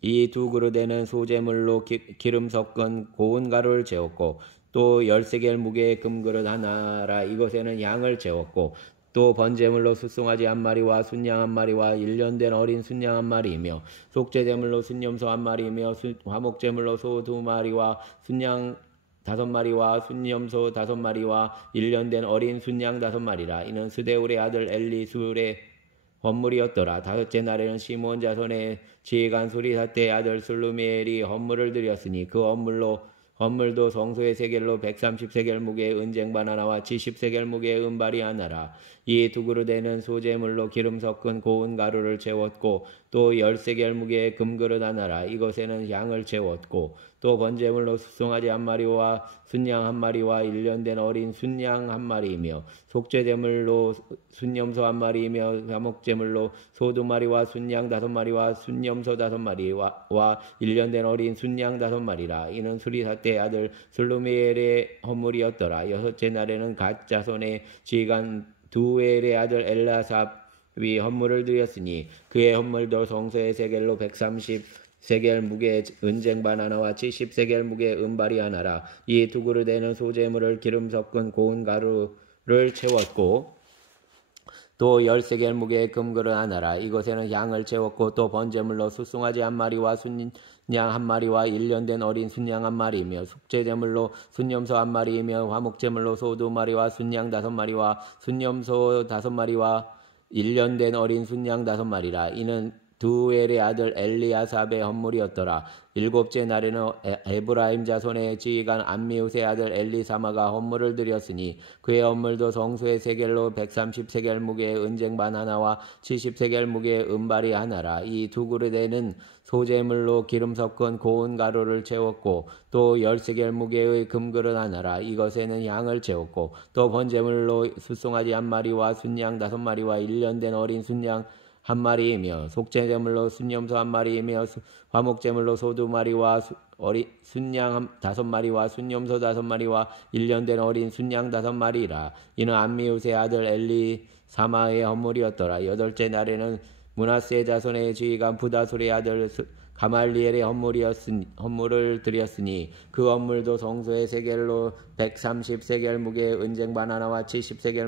이 2그릇에는 소재물로 기름 섞은 고운 가루를 채웠고 또 10세겔 무게의 금그릇 하나라. 이것에는 양을 채웠고 또 번제물로 숫송아지 한 마리와 순양 한 마리와 1년 된 어린 순양 한 마리이며 속죄제물로 순염소 한 마리이며 화목제물로 소 2마리와 순양 5마리와 순염소 5마리와 1년 된 어린 순양 5마리라. 이는 스데울의 아들 엘리술의 헌물이었더라. 다섯째 날에는 시몬 자손의 지휘관 수리사태의 아들 슬루미엘이 헌물을 드렸으니 그 헌물도 성소의 세겔로 130세겔 무게의 은쟁반 하나와 70세겔 무게의 은발이 하나라. 이 2그릇에는 소재물로 기름 섞은 고운 가루를 채웠고 또 10세겔 무게의 금그릇 하나라. 이것에는 향을 채웠고 또 번제물로 숫송아지 한 마리와 순양 한 마리와 1년 된 어린 순양 한 마리이며 속죄제물로 순염소 한 마리이며 화목제물로 소 2마리와 순양 5마리와 순염소 5마리와 1년 된 어린 순양 5마리라. 이는 수리사태의 아들 슬루미엘의 헌물이었더라. 여섯째 날에는 갓 자손의 지휘관 두엘의 아들 엘라삽이 헌물을 드렸으니 그의 헌물도 성소의 세겔로 130세겔 무게의 은쟁반 하나와 70세겔 무게의 은발이 하나라. 이 2그릇에는 소재물을 기름 섞은 고운 가루를 채웠고 또 10세겔 무게의 금그릇 하나라. 이것에는 양을 채웠고 또 번제물로 숫송아지 한 마리와 순양 한 마리와 1년 된 어린 순양 한 마리이며 속죄제물로 순염소 한 마리이며 화목제물로 소 2마리와 순양 5마리와 순염소 5마리와 1년 된 어린 순양 5마리라. 이는 두엘의 아들 엘리아삽의 헌물이었더라. 일곱째 날에는 에브라임 자손의 지휘관 암미우스의 아들 엘리사마가 헌물을 드렸으니 그의 헌물도 성소의 세겔로 130세겔 무게의 은쟁반 하나와 70세겔 무게의 은발이 하나라. 이 두 그릇에는 소재물로 기름 섞은 고운 가루를 채웠고 또 10세겔 무게의 금그릇 하나라. 이것에는 향을 채웠고 또 번제물로 숫송아지 한 마리와 순양 5마리와 1년 된 어린 순양 한 마리이며 속죄제물로 순염소 한 마리이며 화목제물로 소 2마리와 순양 5마리와 순염소 5마리와 1년 된 어린 순양 5마리라. 이는 암미우스의 아들 엘리사마의 헌물이었더라. 여덟째 날에는 므낫세 자손의 지휘관 부다술의 아들 가말리엘의 헌물을 드렸으니 그 헌물도 성소의 세겔로 130세겔 무게의 은쟁반 하나와 70세겔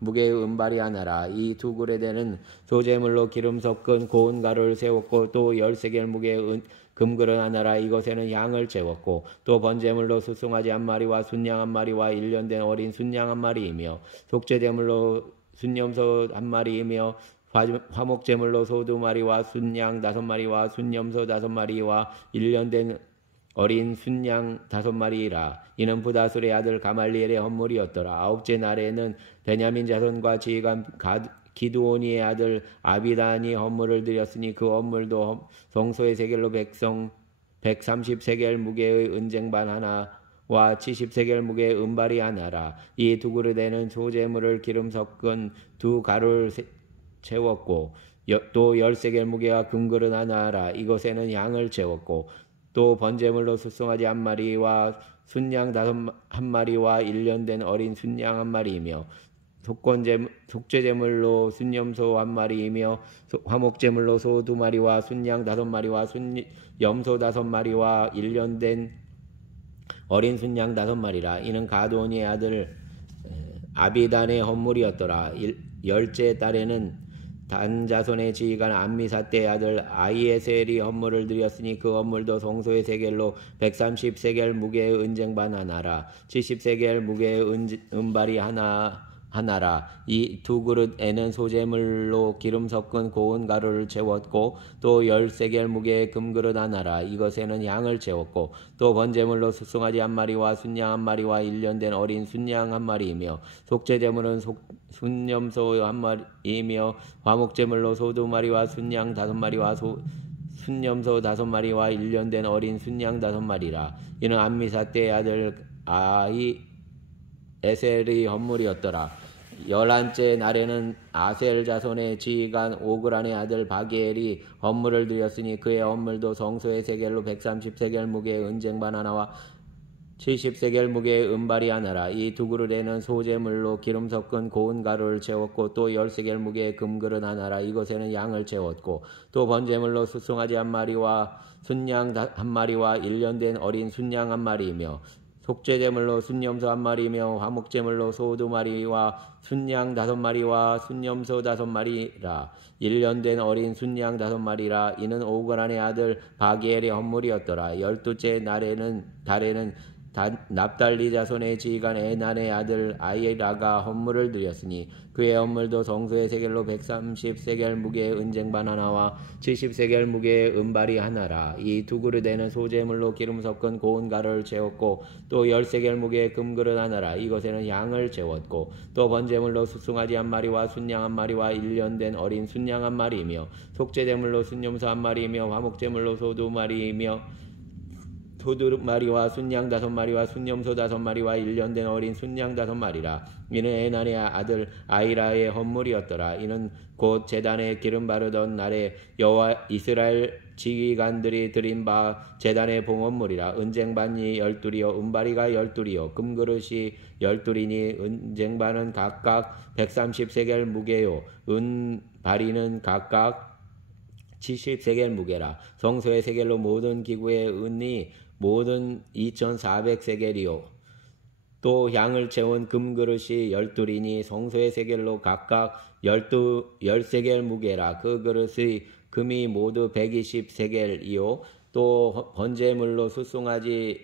무게의 은발이 하나라. 이 두 그릇에는 소재물로 기름 섞은 고운 가루를 세웠고 또 10세겔 무게의 금그릇 하나라. 이것에는 향을 채웠고 또 번제물로 숫송아지 한 마리와 순양 한 마리와 1년 된 어린 순양 한 마리이며 속죄제물로 순염소 한 마리이며 화목제물로 소 2마리와 순양 5마리와 순염소 5마리와 1년 된 어린 순양 5마리라. 이는 부다술의 아들 가말리엘의 헌물이었더라. 아홉째 날에는 베냐민 자손과 지휘관 기드오니의 아들 아비단이 헌물을 드렸으니 그 헌물도 성소의 세겔로 130세겔 무게의 은쟁반 하나와 70세겔 무게의 은발이 하나라. 이 두 그릇에는 소재물을 기름 섞은 두 가루를 채웠고 또 10세겔 무게와 금그릇 하나라. 이것에는 향을 채웠고 또 번제물로 숫송아지 한 마리와 순양 한 마리와 1년 된 어린 순양 한 마리이며 속죄제물로 순염소 한 마리이며 화목제물로 소 2마리와 순양 5마리와 순염소 5마리와 1년 된 어린 순양 5마리라. 이는 가도니의 아들 아비단의 헌물이었더라. 열째 달에는 단 자손의 지휘관 암미사떼의 아들 아히에셀이 헌물을 드렸으니 그 헌물도 성소의 세겔로 130세겔 무게의 은쟁반 하나라. 70세겔 무게의 은발이 하나라. 이 두 그릇에는 소재물로 기름 섞은 고운 가루를 채웠고 또 10세겔 무게의 금그릇 하나라. 이것에는 향을 채웠고 또 번제물로 숫송아지 한 마리와 순양 한 마리와 1년 된 어린 순양 한 마리이며 속죄제물은 순염소 한 마리이며 화목제물로 소 2마리와 순양 5마리와 순염소 5마리와 1년 된 어린 순양 5마리라. 이는 암미사떼의 아들 아히에셀의 헌물이었더라. 11째 날에는 아셀 자손의 지휘관 오그란의 아들 바기엘이 헌물을 드렸으니 그의 헌물도 성소의 세겔로 130세겔 무게의 은쟁반 하나와 70세겔 무게의 은발이 하나라. 이 두 그릇에는 소재물로 기름 섞은 고운 가루를 채웠고 또 10세겔 무게의 금그릇 하나라. 이것에는 양을 채웠고 또 번제물로 숫송아지 한 마리와 순양 한 마리와 1년 된 어린 순양 한 마리이며 속죄제물로 순염소 한 마리이며 화목제물로 소 2마리와 순양 5마리와 순염소 5마리라. 1년 된 어린 순양 5마리라. 이는 오그란의 아들 바기엘의 헌물이었더라. 12째 달에는 납달리 자손의 지휘관 에난의 아들 아이라가 헌물을 드렸으니 그의 헌물도 성소의 세겔로 130세겔 무게의 은쟁반 하나와 70세겔 무게의 은발이 하나라. 이 두 그릇에는 소재물로 기름 섞은 고운 가루를 채웠고 또 10세겔 무게의 금그릇 하나라. 이것에는 양을 채웠고 또 번제물로 숫송아지 한 마리와 순양 한 마리와 1년 된 어린 순양 한 마리이며 속죄제물로 순염소 한 마리이며 화목제물로 소 2마리이며 소 2마리와 순양 5마리와 순염소 5마리와 1년 된 어린 순양 5마리라. 이는 에난의 아들 아이라의 헌물이었더라. 이는 곧 제단에 기름 바르던 날에 여호와 이스라엘 지휘관들이 드린 바 제단의 봉헌물이라. 은쟁반이 12이요 은바리가 12이요 금그릇이 12이니 은쟁반은 각각 130세겔 무게요 은바리는 각각 70세겔 무게라. 성소의 세겔로 모든 기구의 은이 모든 2400세겔이요 또 향을 채운 금그릇이 12이니 성소의 세겔로 각각 10세겔 무게라. 그 그릇의 금이 모두 120세겔이요 또 번제물로 숫송아지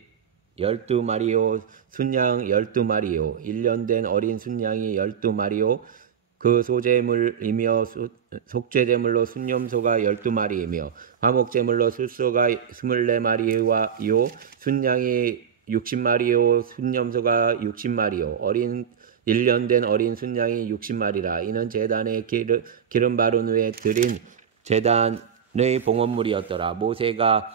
12마리요 순양 12마리요 1년 된 어린 순양이 12마리요 그 소재물이며 속죄제물로 순염소가 12마리이며 화목제물로 숫소가 24마리요 순양이 60마리요 순염소가 60마리요 1년 된 어린 순양이 60마리라. 이는 제단에 기름 바른 후에 드린 제단의 봉헌물이었더라. 모세가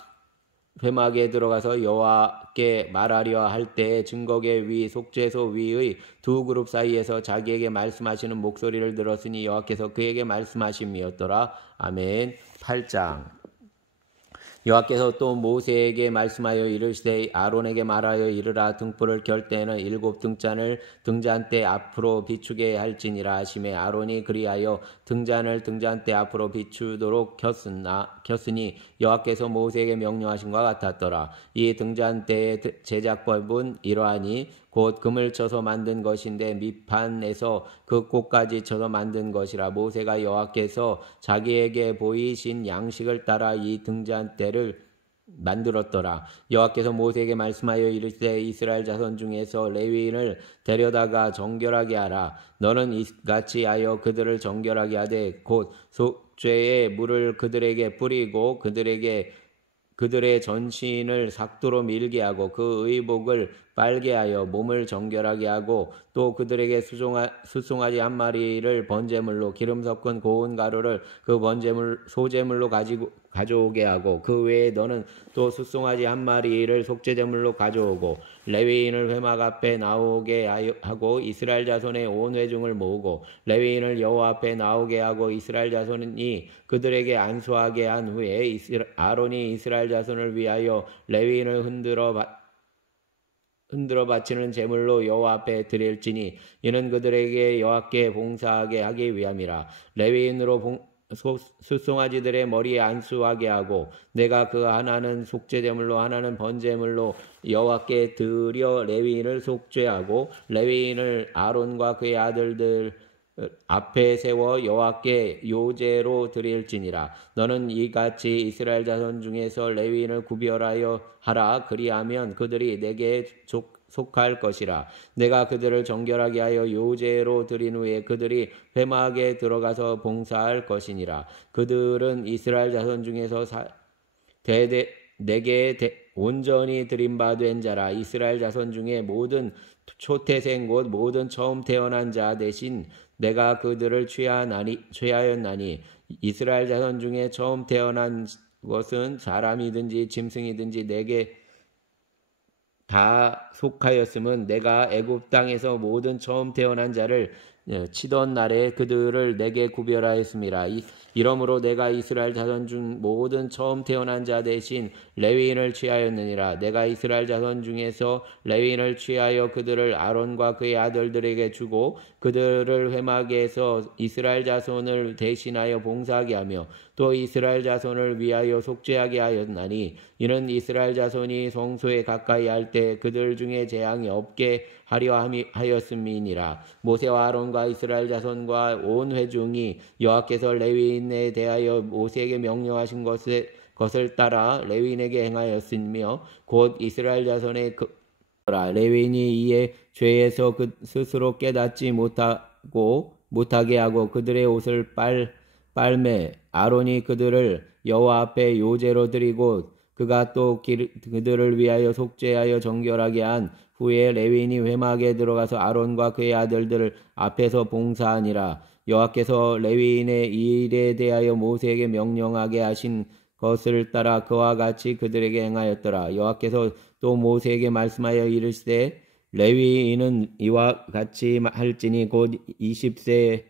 회막에 들어가서 여호와께 말하려 할 때에 증거계 위 속죄소 위의 두 그룹 사이에서 자기에게 말씀하시는 목소리를 들었으니 여호와께서 그에게 말씀하심이었더라. 아멘. 8장. 여호와께서 또 모세에게 말씀하여 이르시되 아론에게 말하여 이르라. 등불을 켤 때에는 7 등잔을 등잔대 앞으로 비추게 할지니라 하시매 아론이 그리하여 등잔을 등잔대 앞으로 비추도록 켰으니 여호와께서 모세에게 명령하신 것 같았더라. 이 등잔대의 제작법은 이러하니 곧 금을 쳐서 만든 것인데 밑판에서 그 꼭까지 쳐서 만든 것이라. 모세가 여호와께서 자기에게 보이신 양식을 따라 이 등잔대를 만들었더라. 여호와께서 모세에게 말씀하여 이르시되 이스라엘 자손 중에서 레위인을 데려다가 정결하게 하라. 너는 이같이 하여 그들을 정결하게 하되 곧 속죄의 물을 그들에게 뿌리고 그들의 전신을 삭도로 밀게 하고 그 의복을 빨게 하여 몸을 정결하게 하고 또 그들에게 수송아지 1마리를 번제물로 기름 섞은 고운 가루를 그 소제물로 가져오게 하고 그 외에 너는 또 수송아지 1마리를 속죄제물로 가져오고 레위인을 회막 앞에 나오게 하고 이스라엘 자손의 온 회중을 모으고 레위인을 여호와 앞에 나오게 하고 이스라엘 자손이 그들에게 안수하게 한 후에 아론이 이스라엘 자손을 위하여 레위인을 흔들어 바치는 제물로 여호와 앞에 드릴지니 이는 그들에게 여호와께 봉사하게 하기 위함이라. 레위인으로 숫송아지들의 머리에 안수하게 하고 내가 그 하나는 속죄제물로 하나는 번제물로 여호와께 드려 레위인을 속죄하고 레위인을 아론과 그의 아들들 앞에 세워 여호와께 요제로 드릴지니라. 너는 이같이 이스라엘 자손 중에서 레위인을 구별하여 하라. 그리하면 그들이 내게 속할 것이라. 내가 그들을 정결하게 하여 요제로 드린 후에 그들이 회막에 들어가서 봉사할 것이니라. 그들은 이스라엘 자손 중에서 내게 온전히 드림받은 자라. 이스라엘 자손 중에 모든 초태생 곧 모든 처음 태어난 자 대신 내가 그들을 취하였나니 이스라엘 자손 중에 처음 태어난 것은 사람이든지 짐승이든지 내게 다 속하였음은 내가 애굽 땅에서 모든 처음 태어난 자를 치던 날에 그들을 내게 구별하였음이라. 이러므로 내가 이스라엘 자손 중 모든 처음 태어난 자 대신 레위인을 취하였느니라. 내가 이스라엘 자손 중에서 레위인을 취하여 그들을 아론과 그의 아들들에게 주고 그들을 회막에서 이스라엘 자손을 대신하여 봉사하게 하며 또 이스라엘 자손을 위하여 속죄하게 하였나니 이는 이스라엘 자손이 성소에 가까이 할 때 그들 중에 재앙이 없게 하려 하였음이니라. 모세와 아론과 이스라엘 자손과 온 회중이 여호와께서 레위인에 대하여 모세에게 명령하신 것을 따라 레위인에게 행하였으며 곧 이스라엘 자손의 레위인이 이에 죄에서 스스로 깨닫지 못하게 하고 그들의 옷을 빨매 아론이 그들을 여호와 앞에 요제로 드리고 그가 또 그들을 위하여 속죄하여 정결하게 한 후에 레위인이 회막에 들어가서 아론과 그의 아들들을 앞에서 봉사하니라. 여호와께서 레위인의 일에 대하여 모세에게 명령하게 하신 것을 따라 그와 같이 그들에게 행하였더라. 여호와께서 또 모세에게 말씀하여 이르시되 레위인은 이와 같이 할지니 곧 25세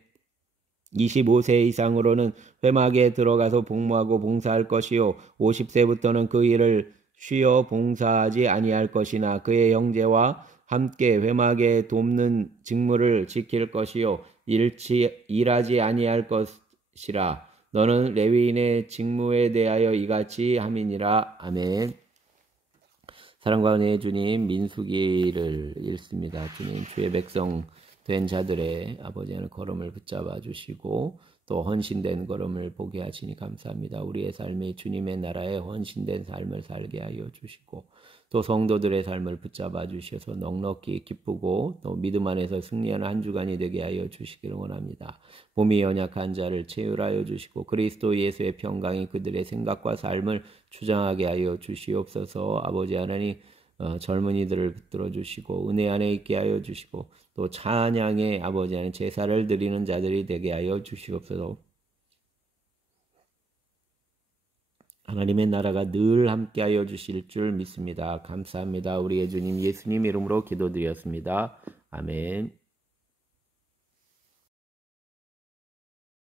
이상으로는 회막에 들어가서 복무하고 봉사할 것이요 50세부터는 그 일을 쉬어 봉사하지 아니할 것이나 그의 형제와 함께 회막에 돕는 직무를 지킬 것이요 일하지 아니할 것이라. 너는 레위인의 직무에 대하여 이같이 함이니라. 아멘. 사랑과 은혜의 주님, 민수기를 읽습니다. 주님, 주의 백성 된 자들의 아버지 하나님 걸음을 붙잡아 주시고 또 헌신된 걸음을 보게 하시니 감사합니다. 우리의 삶이 주님의 나라에 헌신된 삶을 살게 하여 주시고 또 성도들의 삶을 붙잡아 주셔서 넉넉히 기쁘고 또 믿음 안에서 승리하는 한 주간이 되게 하여 주시기를 원합니다. 몸이 연약한 자를 체휼하여 주시고 그리스도 예수의 평강이 그들의 생각과 삶을 주장하게 하여 주시옵소서. 아버지 하나님 젊은이들을 붙들어 주시고 은혜 안에 있게 하여 주시고 또 찬양의 아버지 하나님 제사를 드리는 자들이 되게 하여 주시옵소서. 하나님의 나라가 늘 함께하여 주실 줄 믿습니다. 감사합니다. 우리의 주님 예수님 이름으로 기도드렸습니다. 아멘.